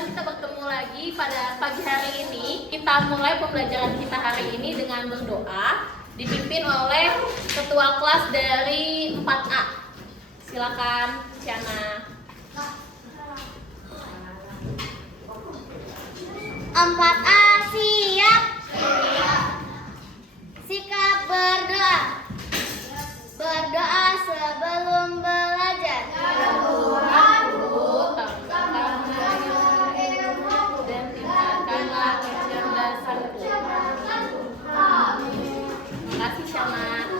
teman-teman, kita bertemu lagi pada pagi hari ini. Kita mulai pembelajaran kita hari ini dengan berdoa, dipimpin oleh ketua kelas dari 4A. Silakan, Ciana. 4A siap. Sikap berdoa. Berdoa sebelum belajar. Tuhanku, tambahkanlah ilmuku dan tingkatkanlah kecerdasanku. Terima kasih, Syama.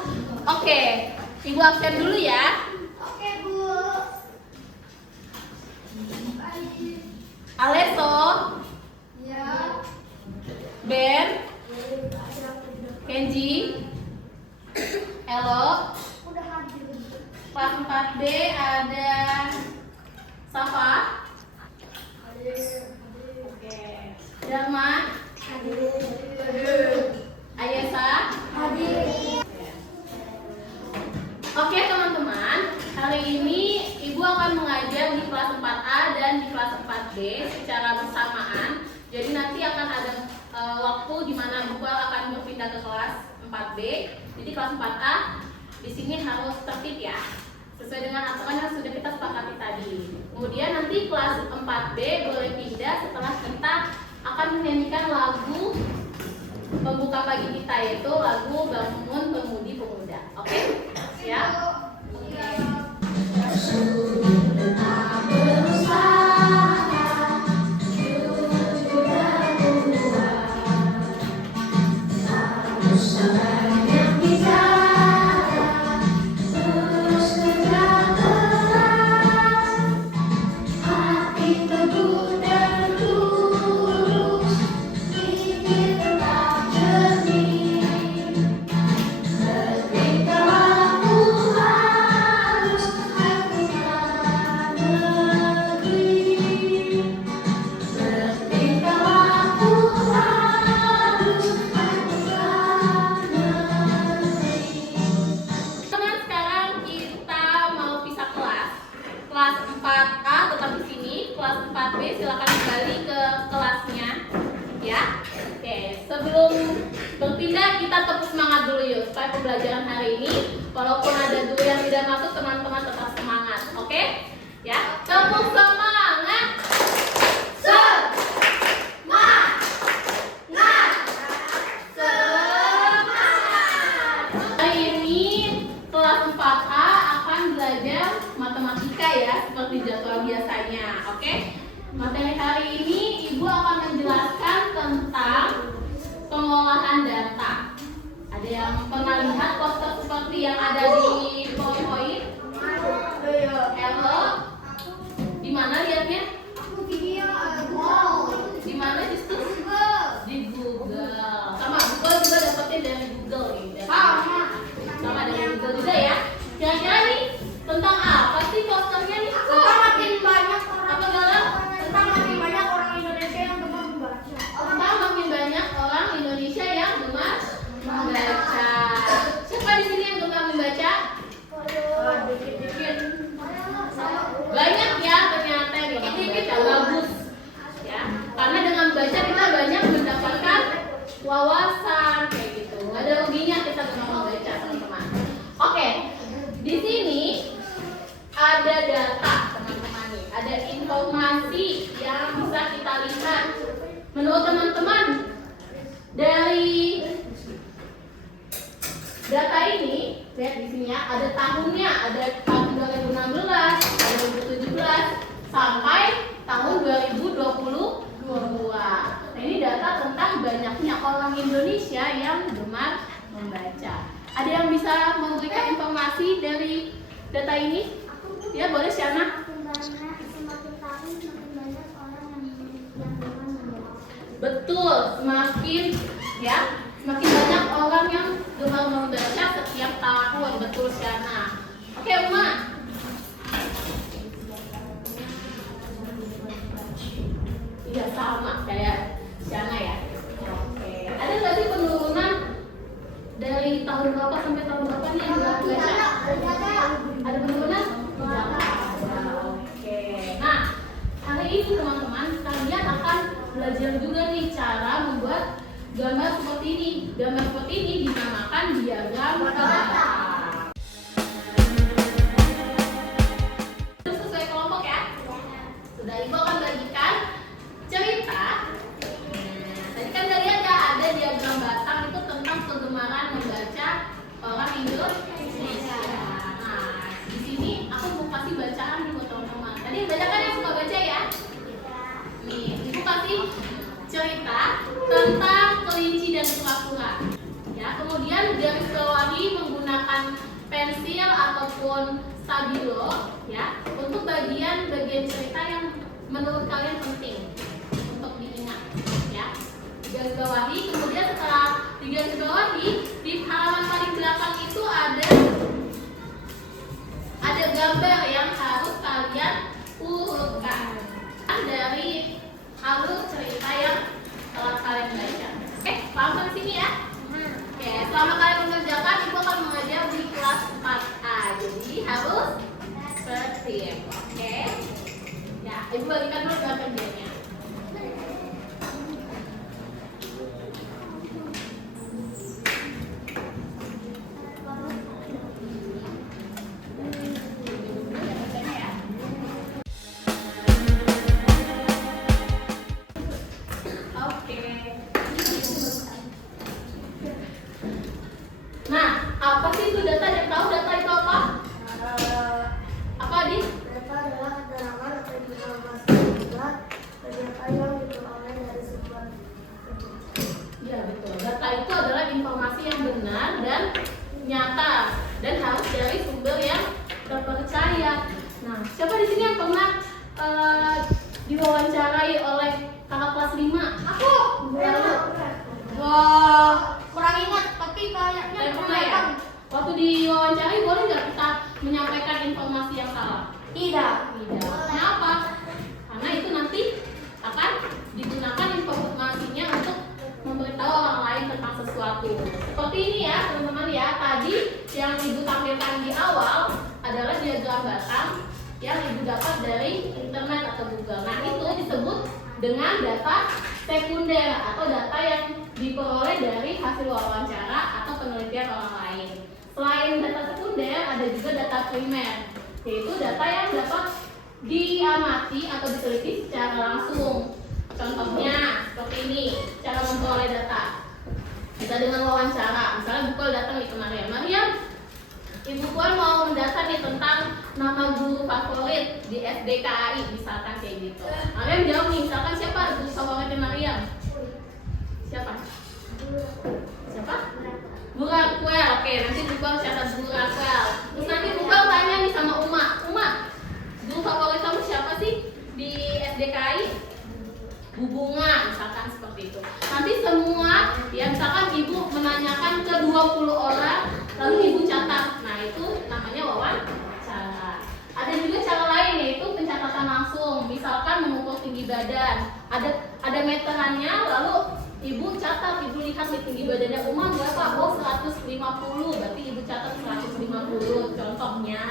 Oke, Ibu absen dulu ya. Oke, Bu. Aleso, Ya. Ben, Kenji, Elo. Udah hadir. Kelas 4B ada Safa. Oke. Dharma. Ayesa. Oke teman-teman, hari ini Ibu akan mengajar di kelas 4A dan di kelas 4B secara bersamaan. Jadi nanti akan ada waktu di mana Ibu akan berpindah ke kelas 4B. Jadi kelas 4A di sini harus tertib ya, sesuai dengan aturan yang sudah kita sepakati tadi. Kemudian nanti kelas 4B boleh pindah setelah kita akan menyanyikan lagu pembuka pagi kita, yaitu lagu Bangun Pemudi Pemuda. Oke? Siap? Kelas 4A tetap di sini, kelas 4B silakan kembali ke kelasnya, ya. Oke, sebelum berpindah kita tepuk semangat dulu yuk, supaya pembelajaran hari ini, walaupun ada dulu yang tidak masuk, teman-teman tetap semangat, oke? Ya, tepuk semangat. Hari ini kelas 4A akan belajar matematika ya, seperti jadwal biasanya. Oke? Materi hari ini Ibu akan menjelaskan tentang pengolahan data. Ada yang pernah lihat poster seperti yang ada di PowerPoint? Elo? Di mana lihatnya? Di mana justru? Di Google. Sama Google juga dapetnya dari Google nih. Sama dari Google juga ya. Kira-kira nih tentang apa sih posternya nih? Tentang makin banyak Apa galau? Tentang makin banyak orang Indonesia yang gemar membaca. Tentang makin banyak orang Indonesia yang gemar membaca. Siapa di sini yang gemar membaca? Dikit-dikit. Banyak ya ternyata, dikit-dikit ya bagus. Ya, karena dengan membaca kita banyak mendapatkan wawasan kayak gitu. Gak ada ruginya kita gemar membaca, teman-teman. Oke, di sini ada data, teman-teman nih. Ada informasi yang bisa kita lihat. Menurut teman-teman, dari data ini, lihat di sini ya, ada tahunnya, ada tahun 2016, 2017, sampai tahun 2022. Nah, ini data tentang banyaknya orang Indonesia yang gemar membaca. Ada yang bisa memberikan informasi dari data ini? Ya, boleh Syana. Semakin tahun semakin banyak orang yang gemar membaca. Betul, semakin banyak orang yang gemar membaca setiap tahun. Betul Syana. Oke, Uma. Tidak sama kayak Syana ya. Oke. Ada nggak sih penurunan dari tahun berapa sampai tahun berapa nih yang belajar? Ada penurunan? Oke. Nah, hari ini teman-teman, kalian belajar juga nih cara membuat gambar seperti ini. Gambar seperti ini dinamakan diagram bata. Sesuai kelompok ya. Sudah, Ibu akan bagikan cerita. Tadi kan udah lihat ya, ada diagram batang itu tentang kegemaran membaca orang Indonesia. Nah, di sini aku mau kasih bacaan nih buat teman-teman. Tadi bacakan yang suka baca ya. Nih, Ibu kasih cerita tentang kelinci dan kura-kura. Ya, kemudian garis bawahi menggunakan pensil ataupun stabilo ya untuk bagian-bagian cerita yang menurut kalian penting untuk diingat ya. Garis bawahi, kemudian setelah di garis bawahi di halaman paling belakang itu ada gambar yang harus kalian urutkan dari alur cerita yang telah kalian baca. Oke, paham sampai sini ya? Oke, selama kalian mengerjakan, Ibu akan mengajar di kelas 4A. Jadi harus tertib. Oke. Ya, Ibu bagikan dulu gambar kerjanya. Nah, apa sih itu data? Yang tahu data itu apa? Apa, Adi? Data adalah keterangan atau informasi buat data yang diperoleh dari sebuah. Ya, betul. Data itu adalah informasi yang benar dan nyata dan harus dari sumber yang terpercaya. Nah, siapa di sini yang pernah diwawancarai oleh kakak kelas 5? Aku. Lalu, Wah, kurang ingat, tapi kayaknya pernah ya? Waktu diwawancarai boleh nggak kita menyampaikan informasi yang salah? Tidak. Tidak. Kenapa? Karena itu nanti akan digunakan informasinya untuk memberitahu orang lain tentang sesuatu. Seperti ini ya teman-teman ya. Tadi yang Ibu tampilkan di awal adalah diagram batang yang Ibu dapat dari internet atau Google. Nah, itu disebut dengan data sekunder atau data yang diperoleh dari hasil wawancara atau penelitian orang lain. Selain data sekunder, ada juga data primer, yaitu data yang dapat diamati atau diteliti secara langsung. Contohnya seperti ini, cara memperoleh data. Bisa dengan wawancara. Misalnya Bu Kol datang nih ke Mariam, Ibu Kol mau mendata nih tentang nama guru favorit di SD KAI, misalkan kayak gitu. Mariam jawab nih, misalkan siapa guru favoritnya Mariam? Siapa? Bu Raquel. Oke, nanti Bu Kol catat Bu Raquel. Terus nanti Bu Kol tanya nih sama Uma, guru favorit kamu siapa sih di SD KAI? Bu Bunga, misalkan seperti itu. Nanti semua, ya misalkan Ibu menanyakan ke 20 orang, lalu Ibu catat. Nah, itu namanya wawancara. Ada juga cara lain, yaitu pencatatan langsung. Misalkan mengukur tinggi badan. Ada meterannya, lalu Ibu catat, Ibu lihat nih tinggi badannya Uma berapa? Oh, 150. Berarti Ibu catat 150. Contohnya.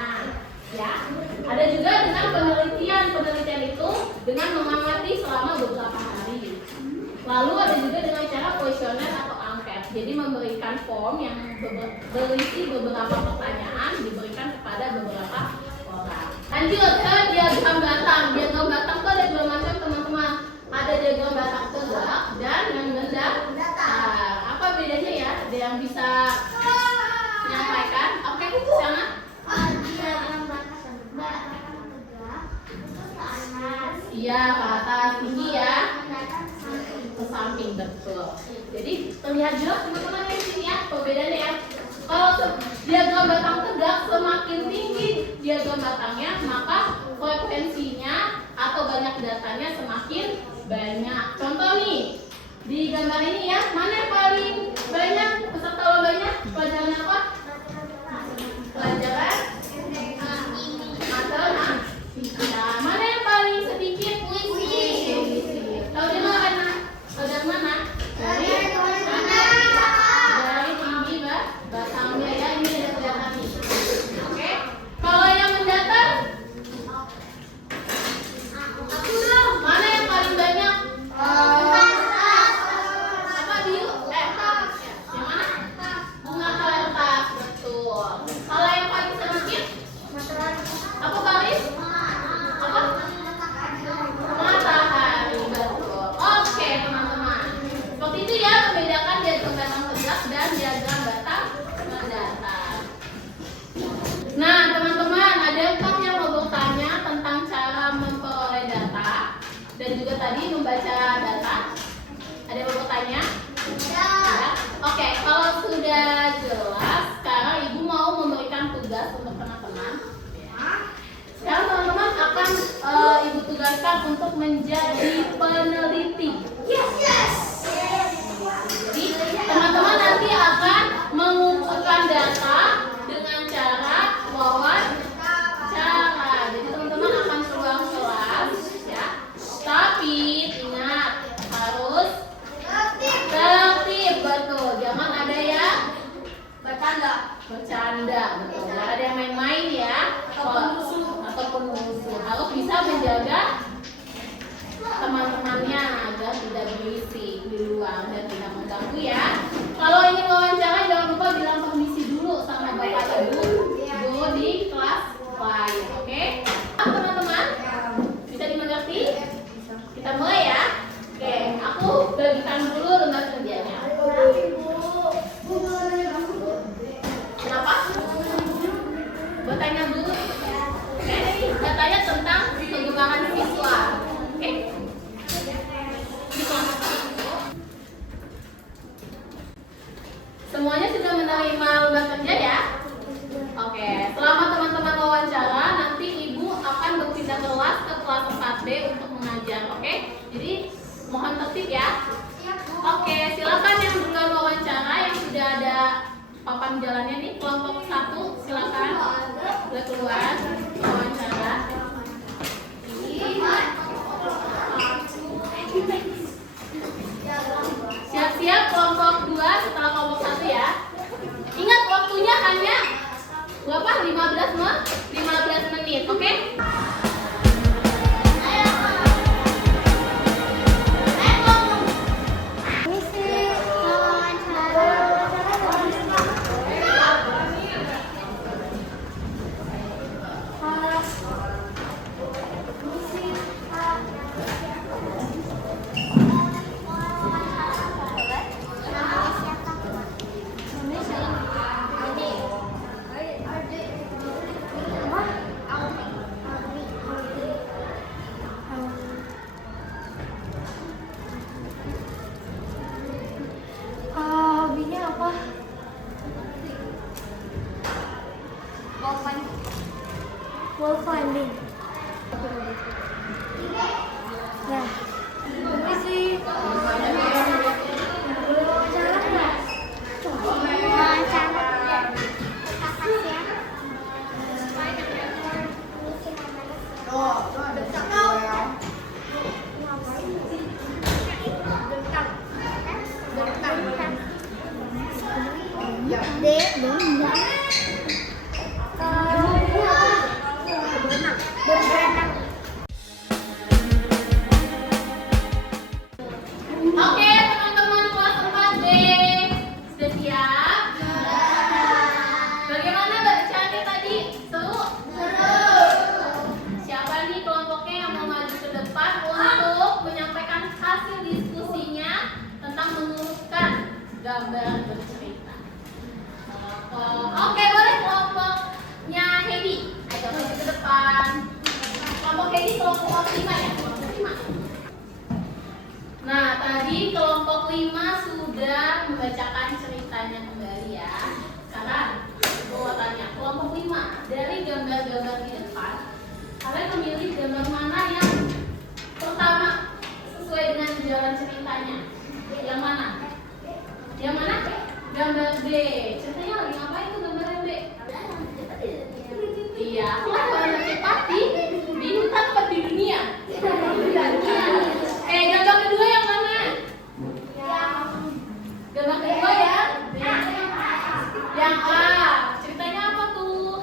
Ya, ada juga dengan penelitian itu dengan mengamati selama beberapa hari. Lalu ada juga dengan cara kuesioner atau angket. Jadi memberikan form yang berisi beberapa pertanyaan diberikan kepada beberapa orang. Lanjut ke diagram batang. Diagram batang itu ada dua macam teman-teman. Ada diagram batang tegak dan yang mendatar. Nah, apa bedanya ya? Ada yang bisa menyampaikan? Oke, sana. Iya, ke atas tinggi ya. Ke samping, betul. Jadi terlihat jelas teman-teman di sini ya perbedaannya ya. Kalau diagram batang tegak, semakin tinggi diagram batangnya, maka frekuensinya atau banyak datanya semakin banyak. Contoh nih di gambar ini ya, mana yang paling banyak peserta lombanya? Pelajaran apa? Pelajaran matematika. Mana yang paling sedikit? Puisi. Tahu dari mana? Dari mana? Dari tinggi batangnya ya. Ini ada kelihatan nih. Oke. Kalau yang mendatar? Aku dong. Mana yang paling banyak? membaca data? Ada yang mau bertanya? Ya. Oke, kalau sudah jelas, sekarang Ibu mau memberikan tugas untuk teman-teman. Sekarang teman-teman akan Ibu tugaskan untuk menjadi peneliti. Yes. Jadi teman-teman nanti akan mengumpulkan data dengan cara wawancara. Jadi teman-teman akan keluar kelas, ya. Tapi ingat harus tertib, betul. Jangan ada yang bercanda, betul. Jangan ada yang main-main ya. Ataupun musuh. Harus bisa menjaga teman-temannya agar tidak berisik di luar dan tidak mengganggu ya. Kalau ingin wawancara jangan lupa bilang permisi dulu sama bapak ibu guru di kelas lain, oke? Teman-teman bisa dimengerti? Kita mulai ya. Oke, aku bagikan dulu lembar kerjanya. Kenapa? Bertanya dulu. Oke, datanya tentang kegemaran siswa. Oke? Semuanya sudah menerima lembar kerja ya? Oke, selama teman-teman wawancara, nanti Ibu akan berpindah kelas ke kelas 4B untuk mengajar, oke? Jadi mohon tertib ya. Oke, silakan yang duluan wawancara yang sudah ada papan jalannya nih, kelompok 1 silakan boleh keluar wawancara. Siap-siap kelompok 2 setelah kelompok 1 ya. Ingat waktunya hanya berapa? 15 menit, oke? Hobinya apa? Wall finding. Nah, ini sih Oke, teman-teman kelas 4B sudah siap? Bagaimana bacaannya tadi? Seru? Siapa nih kelompoknya yang mau maju ke depan untuk menyampaikan hasil diskusinya tentang menurutkan gambar bercerita? Oke, boleh kelompoknya Heidi. Ayo maju ke depan. Kelompok Heidi kelompok 5 ya? Kelompok 5. Nah, tadi kelompok 5 sudah membacakan ceritanya kembali ya. Sekarang mau tanya, kelompok 5 dari gambar-gambar di depan, kalian memilih gambar mana yang pertama sesuai dengan jalan ceritanya? Yang mana? Yang mana? Gambar B. Ceritanya lagi ngapain tuh gambar B? Iya, warna pati di hutan apa di dunia? Gambar kedua yang mana? Gambar kedua ya? Yang A. Ceritanya apa tuh?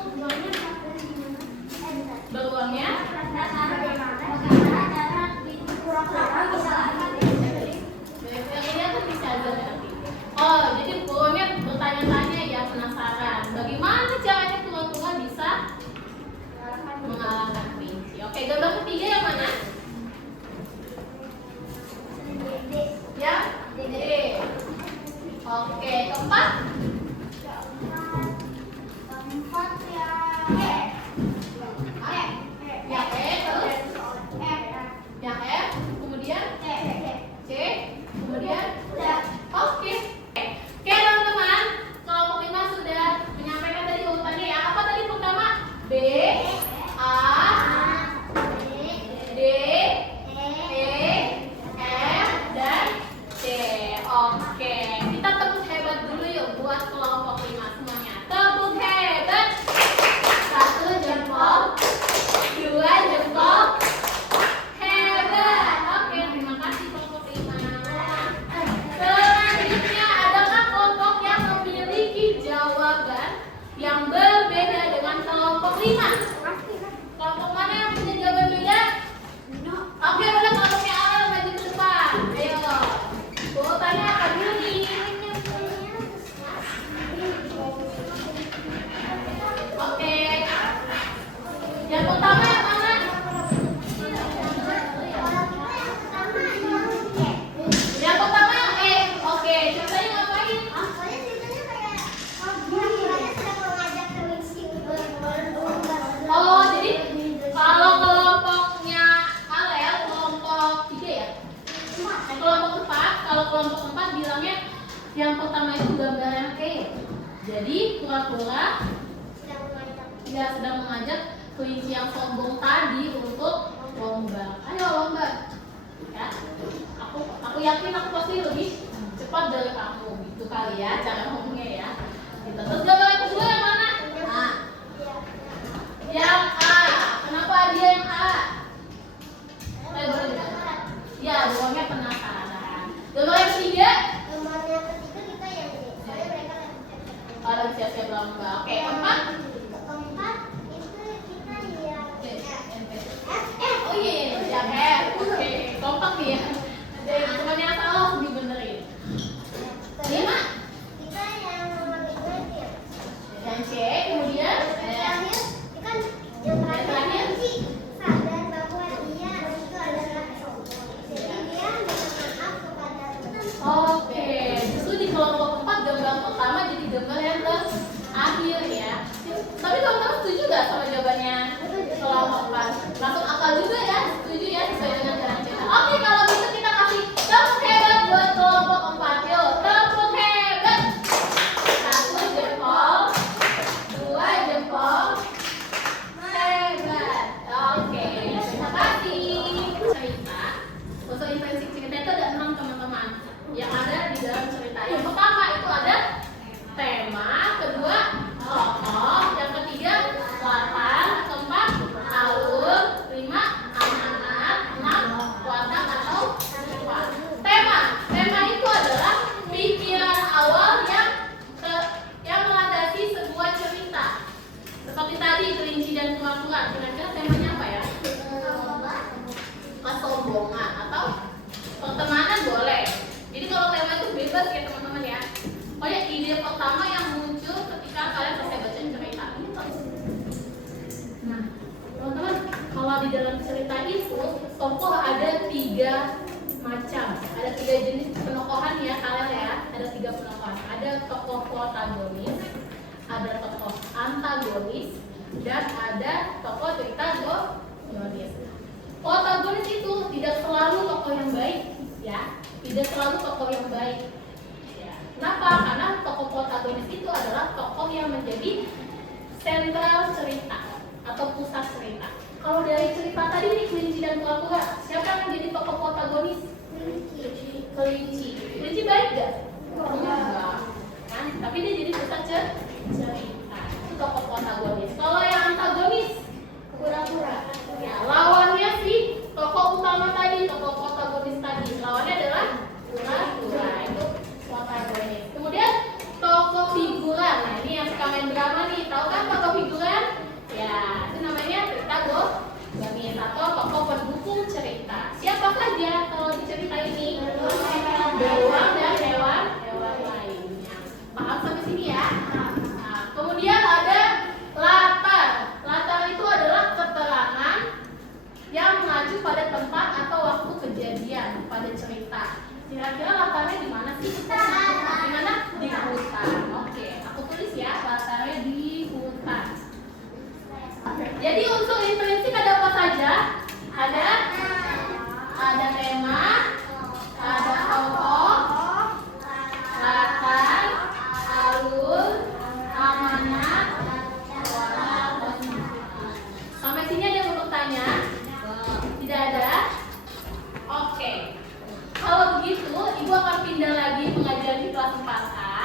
Beruangnya? Yang tuh bisa aja nanti. Oh, jadi beruangnya bertanya-tanya ya, penasaran. Bagaimana caranya tuan-tuan bisa Yang kelompok 4, kalau kelompok 4 bilangnya yang pertama itu gambaran E. Jadi pura-pura dia sedang mengajak kelinci yang sombong tadi untuk lomba. Ayo lomba. Ya. Aku yakin aku pasti lebih cepat dari kamu. Gitu kali ya cara ngomongnya ya. Gitu. Terus gambar yang kedua yang mana? Nah. Yang A. Kenapa dia yang A? Ya, doangnya penasaran. Gambar yang ketiga? kita yang D. Soalnya mereka Ada siap-siap lomba. Oke, keempat? keempat itu kita yang Oh iya, yang F. Oke, kompak nih ya. Cuman yang salah harus dibenerin. 5? kita yang ya. Yang C, kemudian Terakhir, kan yang terakhir sih sadar bahwa dia itu adalah jadi dia minta maaf kepada teman. Oke, justru di kelompok 4 gambar pertama jadi gambar yang terakhir ya. Tapi teman-teman setuju gak sama jawabannya kelompok 4? Masuk akal juga ya, setuju ya sesuai dengan cara cerita. Oke, kalau gitu kita kasih tepuk hebat buat kelompok 4. Yuk, tepuk hebat. 1 jempol, 2 jempol. Hebat. Oke, terima kasih. Cerita. Unsur intensif cerita itu ada 6 teman-teman yang ada di dalam cerita. Yang pertama itu ada tema, kedua tokoh, yang ketiga latar, keempat alur, 5 anak-anak, 6 watak atau siswa. Tema itu adalah pikiran awal yang melandasi sebuah cerita. Seperti tadi kelinci dan pura-pura. Kira-kira temanya apa ya? Kesombongan atau pertemanan boleh. Jadi kalau tema itu bebas ya teman-teman ya. Pokoknya ide pertama yang muncul ketika kalian selesai baca cerita itu. Nah, teman-teman, kalau di dalam cerita itu tokoh ada 3 macam. Ada 3 jenis penokohan ya kalian ya. Ada 3 penokohan. Ada tokoh protagonis, ada tokoh antagonis, dan ada tokoh cerita gonis. Protagonis itu tidak selalu tokoh yang baik ya. Tidak selalu tokoh yang baik. Kenapa? Karena tokoh protagonis itu adalah tokoh yang menjadi sentral cerita atau pusat cerita. Kalau dari cerita tadi nih kelinci dan pura-pura, siapa yang menjadi tokoh protagonis? Kelinci. Kelinci baik gak? Enggak. Kan? Tapi dia jadi pusat cerita. Itu tokoh protagonis. Kalau yang antagonis, pura-pura. Ya, lawannya sih tokoh utama tadi, tokoh protagonis tadi. Lawannya adalah pura-pura. Itu protagonis. Kemudian tokoh figuran. Nah, ini yang suka main drama nih. Tahu kan tokoh figuran? Ya, itu namanya protagonis atau tokoh pendukung cerita. Siapa saja kalau di cerita ini? Beruang dan hewan lainnya. Paham sampai sini ya? Nah, kemudian ada latar. Latar itu adalah keterangan yang mengacu pada tempat atau waktu kejadian pada cerita. Kira-kira latarnya di mana sih? Di mana? Di hutan. Oke, aku tulis ya, latarnya di hutan. Jadi unsur intrinsik ada apa saja? Ada tema, ada tokoh, latar, alur, amanat, watak. Sampai sini ada yang mau bertanya? Tidak ada? Oke. Kalau begitu, Ibu akan pindah lagi pengajaran di kelas 4A.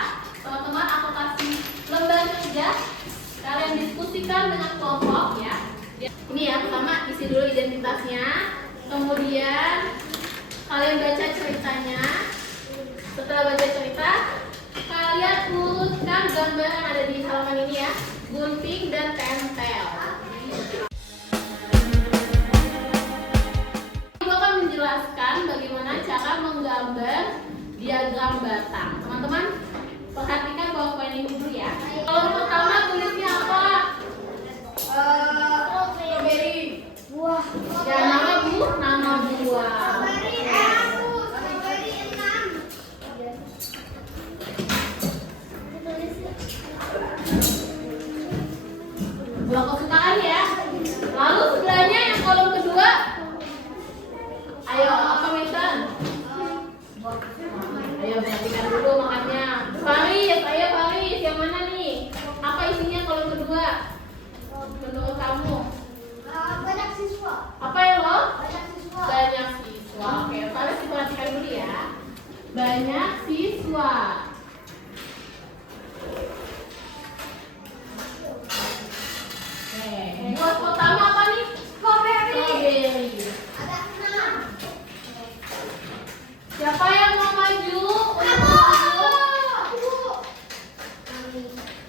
Teman-teman, aku kasih lembar kerja. Kalian diskusikan dengan kelompok ya. Ini ya, pertama isi dulu identitasnya. Kemudian kalian baca ceritanya. Setelah baca cerita, kalian urutkan gambar yang ada di halaman ini ya. Gunting dan tempel. Ibu akan menjelaskan bagaimana cara menggambar diagram batang. Teman-teman, perhatikan poin ini dulu ya. Kalau pertama tulisnya apa? Strawberry. Buah. Ya, nama buah. Buah kesukaan ya. Lalu sebelahnya yang kolom kedua. Ayo, apa Mason? perhatikan dulu ya. Banyak siswa. Buat pertama apa nih? Strawberry. Ada 6. Siapa yang mau maju?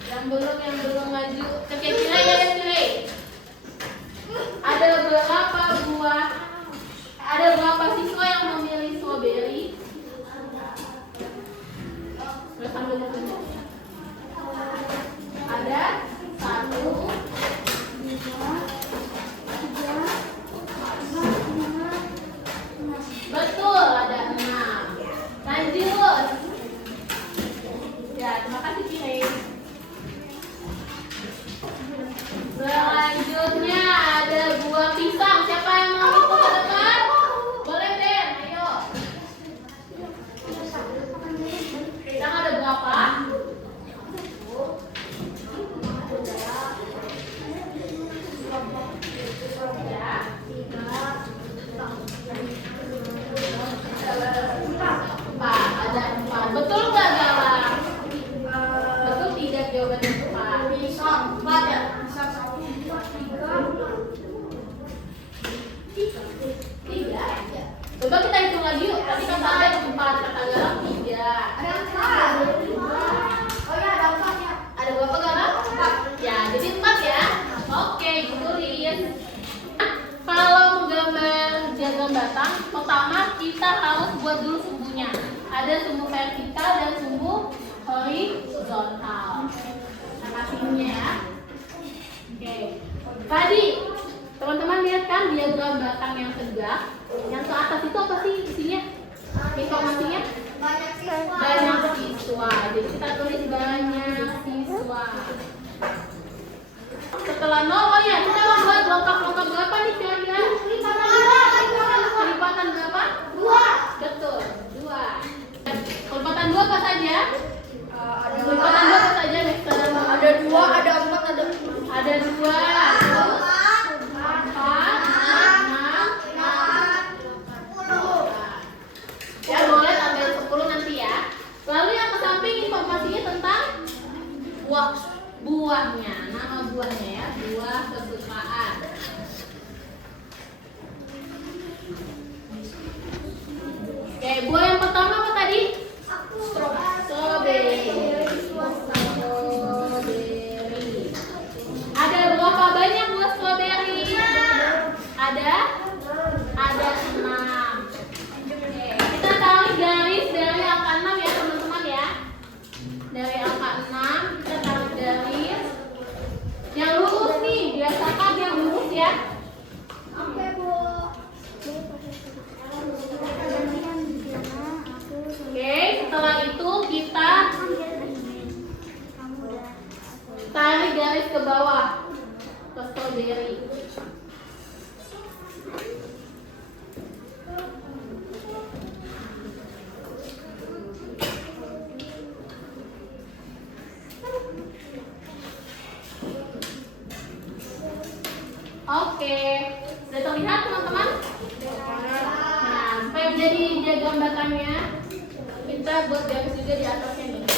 Yang belum maju. Kecil-kecil ya, kecil. Ada berapa buah? Ada berapa siswa yang memilih strawberry? Terus sambil menunggu. Ada 1, 2, 3, 4, 5. Betul, ada 6. Lanjut. Ya, terima kasih Cire. Selanjutnya ada buah pisang. Siapa yang mau ikut ke depan? Boleh Den, ayo. Pisang ada berapa? Ya. 4, ada 4. Betul nggak Galang? Betul tidak jawabannya 4? Pisang 4 ya. Tiga. Coba kita hitung lagi yuk. Tadi kan ada 4, kata Galang 3. Ada 4. Oh ya, ada 4 ya. Ada berapa Galang? 4. Ya, jadi 4 ya. Oke, tulis. Kalau menggambar diagram batang, pertama kita harus buat dulu sumbunya. Ada sumbu vertikal dan sumbu horizontal. Nah, kasihnya ya. Oke. Tadi teman-teman lihat kan diagram batang yang tegak. Yang ke atas itu apa sih isinya? Informasinya? Banyak siswa. Banyak siswa. Jadi kita tulis banyak siswa. Setelah 0, oh ya, kita membuat lengkap-lengkap berapa nih kira-kira? Kelipatan berapa? 2. Betul, 2. Kelipatan 2 apa saja? Kelipatan 2 apa saja? Ada 2, ada 4, ada 5. Ada 2, 4, 6. Ya boleh tambah 10 nanti ya. Lalu yang ke samping informasinya tentang buahnya, nama buahnya ya, buah kesukaan. Oke, buah yang pertama apa tadi? Strawberry. Ada berapa banyak buah strawberry? Ada 6. Oke, kita tarik garis dari angka 6 ya teman-teman ya. Dari angka 6 kita tarik garis yang lurus nih, biasakan yang lurus ya. Oke, Bu. Oke, setelah itu kita tarik garis ke bawah ke strawberry. Oke, sudah terlihat teman-teman? Nah, supaya menjadi diagram batangnya, kita buat garis juga di atasnya nih.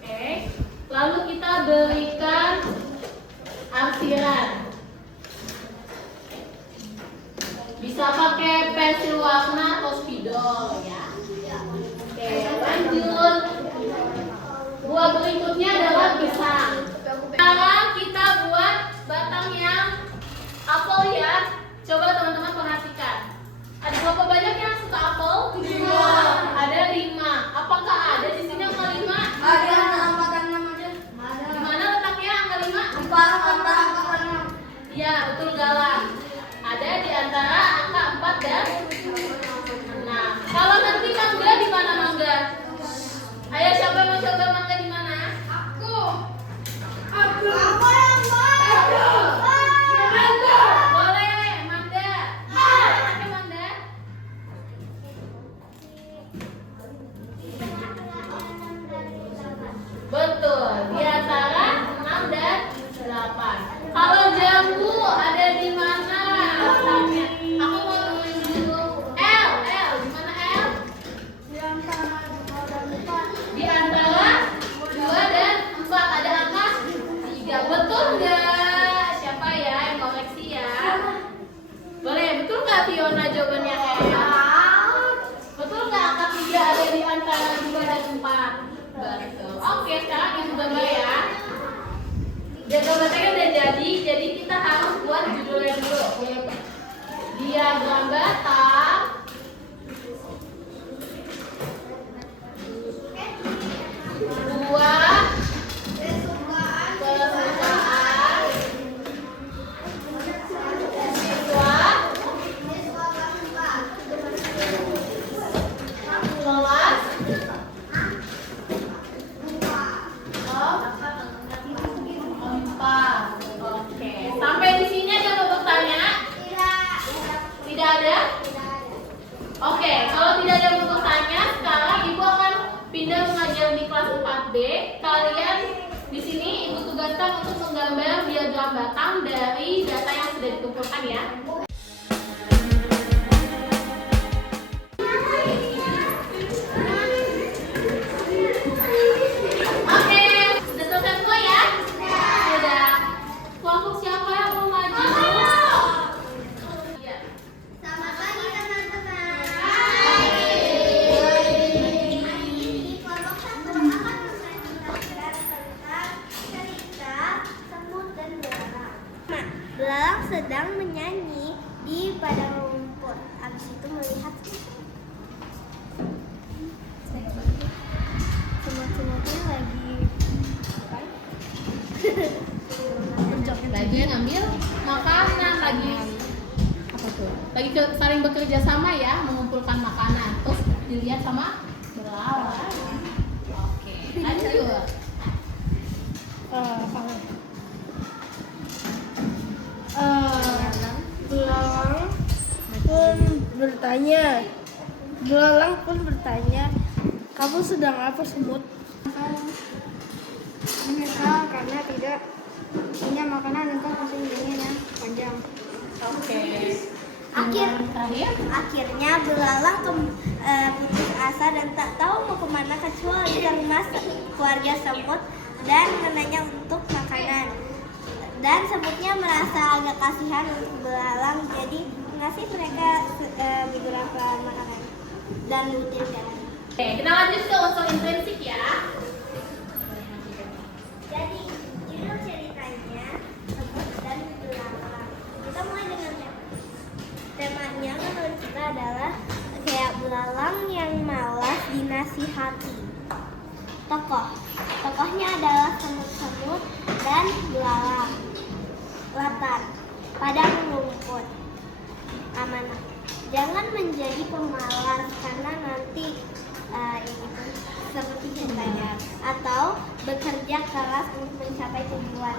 Oke, lalu kita berikan arsiran. Bisa pakai pensil warna atau spidol ya. Oke, lanjut. Buah berikutnya adalah pisang. Sekarang kita buat batang yang apel ya. Coba teman-teman perhatikan. Ada berapa banyak yang suka apel? 5. Ada 5. Apakah ada di sini angka 5? Ada 6 aja. Di mana letaknya angka 5? 4 angka 6. Iya, betul Galang. Ada di antara angka 4 dan 6. Kalau nanti mangga di mana mangga? Ayo siapa mau coba mangga di mana? Aku. Fiona jawabannya betul nggak angka 3 ada di antara 2 dan 4? Betul. Oke, sekarang ibu gambar ya. Gambarnya udah jadi kita harus buat judulnya dulu. Diagram Batam. Buah kesukaan siswa kelas empat. Oke, sampai di sini ada yang mau bertanya? Tidak ada? Oke, kalau tidak ada yang mau bertanya, sekarang ibu akan pindah mengajar di kelas 4B. Kalian di sini ibu tugaskan untuk menggambar diagram batang dari data yang sudah dikumpulkan ya. Oke, sudah selesai semua ya? Sudah. Kelompok siapa yang mau maju? Iya. Selamat pagi teman-teman. Ini kelompok 1 akan menceritakan tentang cerita semut dan belalang. Belalang sedang menyanyi di padang rumput. Habis itu melihat semut-semutnya Lagi ngambil makanan, lagi apa tuh? Lagi saling bekerja sama ya, mengumpulkan makanan. Terus dilihat sama belalang. Oke, lanjut. Belalang pun bertanya, kamu sedang apa semut? menyesal karena tidak punya makanan untuk musim dingin yang panjang. Oke. Akhirnya belalang putus asa dan tak tahu mau kemana kecuali ke rumah keluarga semut dan menanya untuk makanan. Dan semutnya merasa agak kasihan untuk belalang, jadi mengasih mereka beberapa makanan dan rutin kan. Oke, kita lanjut ke unsur intrinsik ya. Jadi judul ceritanya semut dan belalang. Kita mulai dengan temanya menurut kita adalah kayak belalang yang malas dinasihati. Tokohnya adalah semut-semut dan belalang. Latar padang rumput. Amanah. Jangan menjadi pemalas karena nanti ini tuh seperti ceritanya, atau bekerja keras untuk mencapai tujuan.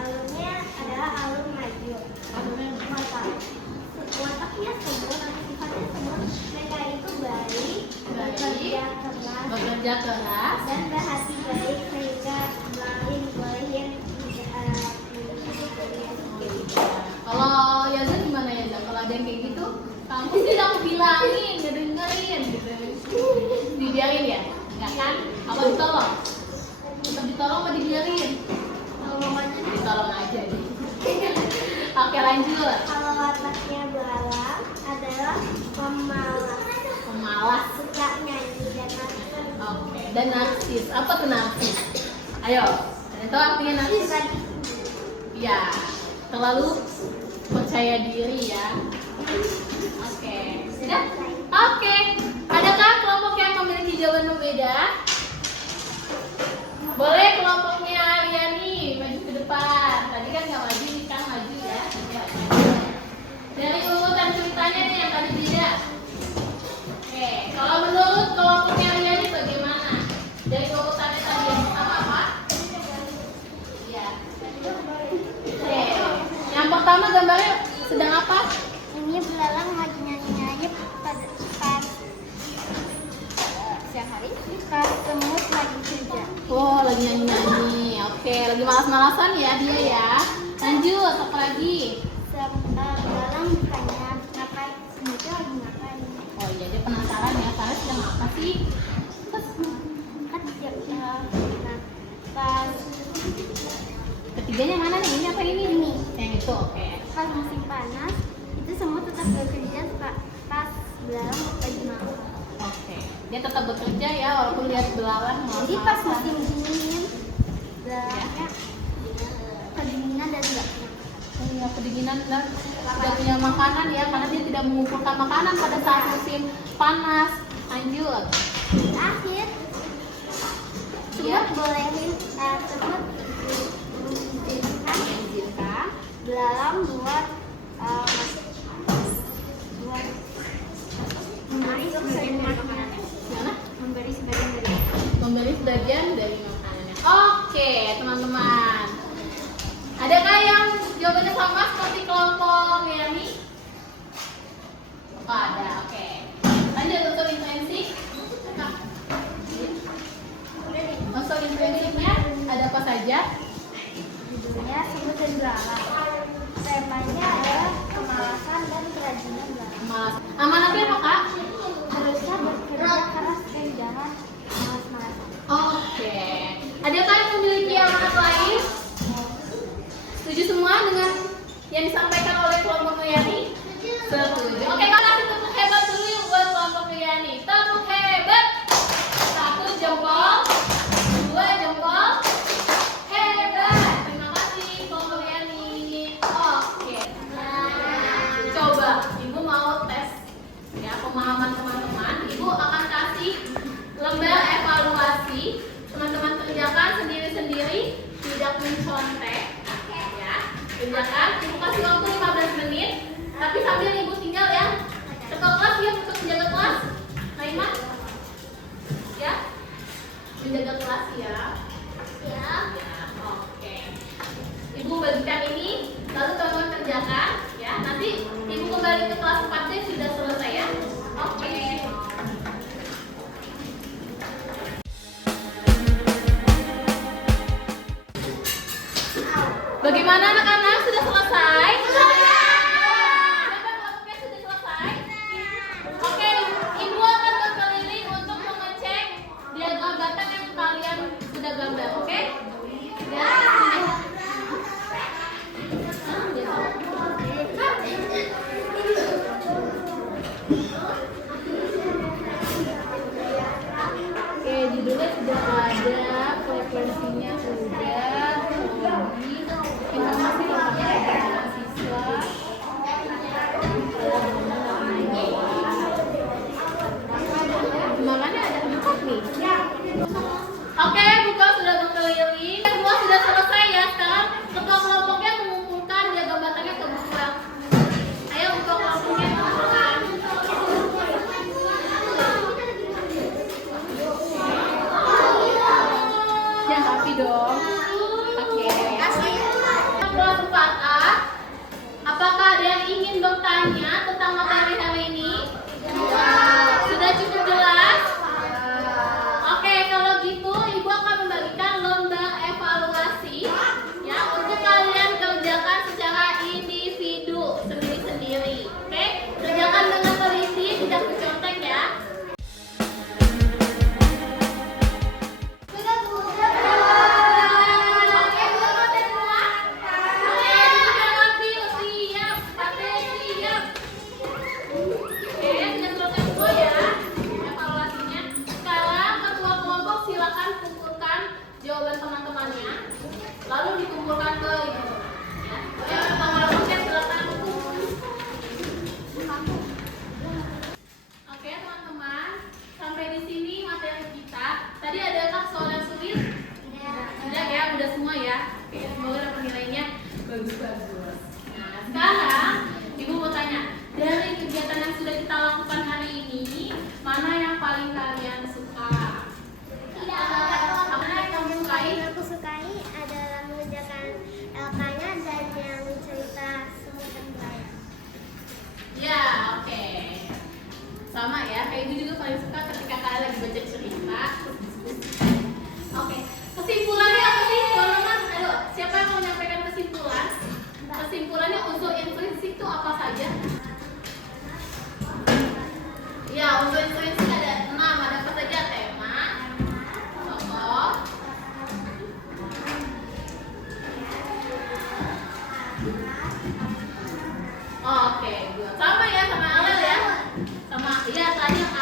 Alurnya adalah alur maju. Wataknya semut, sifatnya semut. Mereka itu baik, Bekerja keras dan berhati baik sehingga belalang dibolehin. Kalau Yaza gimana Yaza? Kalau ada yang kayak gitu, kamu sih aku bilangin, ngedengerin gitu. Dibiarin ya? Enggak kan? Apa ditolong? Tetap ditolong apa dibiarin? Ditolong aja deh. Oke, lanjut. Kalau wataknya belalang adalah pemalas. Pemalas. Suka nyanyi dan narsis. Oke. Dan narsis. Apa tuh narsis? Ayo. Ada tahu artinya narsis? Ya. Terlalu percaya diri ya. Oke. Sudah? Oke. Adakah kelompok yang memiliki jawaban berbeda? Boleh kelompoknya Riani maju ke depan. Tadi kan nggak maju, nih kan maju ya. Dari urutan ceritanya nih yang tadi tidak. Oke. Kalau menurut kelompoknya Riani bagaimana? Dari urutannya tadi yang pertama apa? Iya. Oke. Yang pertama gambarnya sedang apa? Ini belalang lagi nyanyi-nyanyi pada siang hari. Pas semut lagi kerja. Oh, lagi nyanyi-nyanyi. Oke, lagi malas-malasan ya dia ya. Lanjut, apa lagi? Belalang bertanya, ngapain? Semutnya lagi ngapain? Oh iya, dia penasaran ya, karena sedang apa sih? Terus Kan pas ketiganya mana nih? Ini apa ini? Yang itu, oke. pas musim panas itu semut dia tetap bekerja ya walaupun lihat belalang. Jadi pas musim dingin, belalangnya kedinginan dan nggak punya. Iya, kedinginan dan tidak punya makanan ya, karena dia tidak mengumpulkan makanan pada saat musim panas. Lanjut. Akhir, Iya. semut bolehin semut Izinkan. belalang buat Gimana? memberi sebagian dari Memberi sebagian dari makanannya. Oke, teman-teman. Adakah yang jawabannya sama seperti kelompok Yani? Oh, ada. Oke. Lanjut untuk intensif. Unsur intensifnya ada apa saja? judulnya semut dan belalang. Temanya adalah kemalasan dan kerajinan belalang. Malas. Amanatnya apa, Kak? Harusnya bekerja keras dan jangan malas-malasan. Oke. Adakah yang memiliki amanat lain? Setuju semua dengan yang disampaikan oleh kelompok Yani? Setuju. Oke, Kak, kasih tepuk hebat dulu yuk buat kelompok Yani. Tepuk hebat. 1 jempol, 2 jempol. Hebat. Terima kasih kelompok Yani. Oke. Coba, Ibu mau tes ya pemahaman teman-teman. Ibu akan kasih lembar evaluasi. Teman-teman kerjakan sendiri-sendiri, tidak mencontek. Ya, kerjakan. Ibu kasih waktu 15 menit. Tapi sambil Ibu tinggal ya. Ketua kelas ya untuk menjaga kelas. Naimah? Ya? Menjaga kelas ya. Ya. Oke. Ibu bagikan ini, lalu teman-teman kerjakan ya. Nanti Ibu kembali ke kelas 4D sudah selesai ya. Oke. Bagaimana anak-anak, sudah selesai? Siapa kelompoknya sudah selesai? Oke, Ibu akan berkeliling untuk mengecek diagram batang yang kalian sudah gambar, oke? Ya. Oke, judulnya sudah ada, frekuensinya sudah, hobi, informasi tentang mahasiswa. Makanya ada 4 nih. Oke, buka sudah berkeliling. Semua sudah selesai ya. Sekarang ketua kelompoknya mengumpulkan diagram batangnya ke buku. Ayo ketua kelompoknya mengumpulkan. Yang rapi dong. Oke. Kelas 4A. Apakah ada yang ingin bertanya tentang materi hari ini? Sudah cukup jelas? Oke, kalau gitu Ibu akan membagikan lembar evaluasi ya untuk kalian kerjakan secara individu sendiri-sendiri. Oke, kerjakan dengan teliti, tidak mencontek ya. Sudah Bu. Oke, sudah selesai semua? Oke, sudah rapi, siap, siap. Oke, sudah selesai semua ya evaluasinya. Sekarang ketua kelompok silakan kumpulkan jawaban teman-temannya, lalu dikumpulkan ke Ibu. Ya, ketua kelompoknya silakan. Oke teman-teman, sampai di sini materi kita. Tadi adakah soal yang sulit? Tidak ya, udah semua ya. Oke, semoga dapat nilainya bagus-bagus. Nah, sekarang Ibu mau tanya, dari kegiatan yang sudah kita lakukan hari ini, mana yang paling kalian suka? Apa yang kamu sukai? Yang aku sukai adalah mengerjakan LK-nya dan yang cerita semut dan belalang. Ya, oke. Sama ya, kayak Ibu juga paling suka ketika kalian lagi baca cerita. Oke, kesimpulannya apa sih, teman-teman? Ayo, siapa yang mau menyampaikan kesimpulan? Kesimpulannya unsur intrinsik itu apa saja? Ya, unsur intrinsik ada 6. Ada apa saja? Tema, tokoh, oke, good. Sama ya, sama Alel ya. Sama, iya tadi yang